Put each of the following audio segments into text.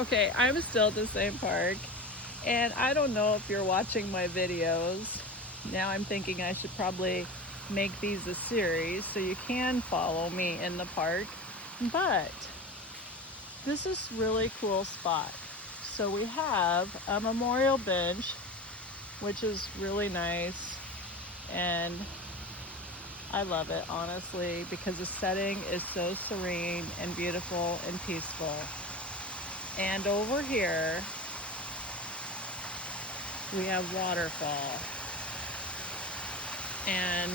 Okay, I'm still at the same park, and I don't know if you're watching my videos. Now I'm thinking I should probably make these a series so you can follow me in the park. But this is really cool spot. So we have a memorial bench, which is really nice, and I love it honestly because the setting is so serene and beautiful and peaceful. And over here we have Waterfall, and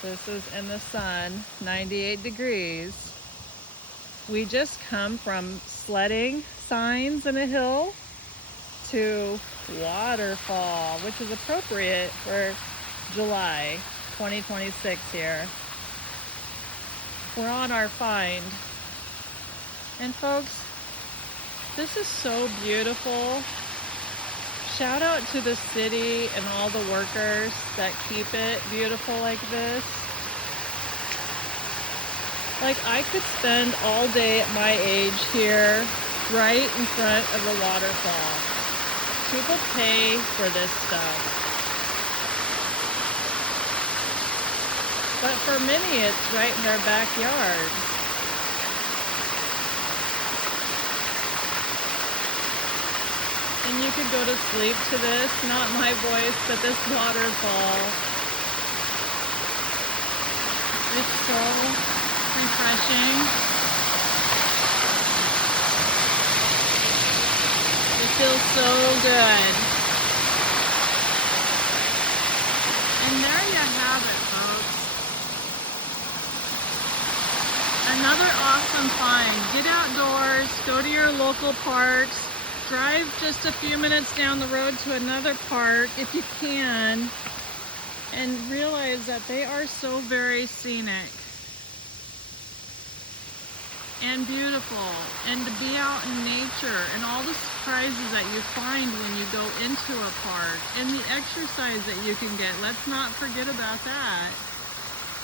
this is in the sun, 98 degrees. We just come from sledding signs in a hill to Waterfall, which is appropriate for July 2026 here. We're on our find. And folks, this is so beautiful. Shout out to the city and all the workers that keep it beautiful like this. Like, I could spend all day at my age here, right in front of the waterfall. People pay for this stuff. But for many, it's right in their backyard. And you could go to sleep to this, not my voice, but this waterfall. It's so refreshing. It feels so good. And there you have it, folks. Another awesome find. Get outdoors, go to your local parks. Drive just a few minutes down the road to another park if you can, and realize that they are so very scenic and beautiful, and to be out in nature and all the surprises that you find when you go into a park, and the exercise that you can get. Let's not forget about that.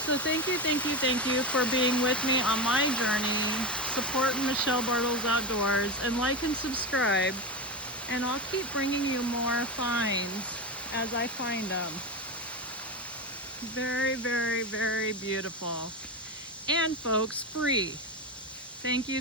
So thank you for being with me on my journey. Support Michelle Bartles Outdoors and like and subscribe, and I'll keep bringing you more finds as I find them. Very, very, very beautiful. And folks, free. Thank you.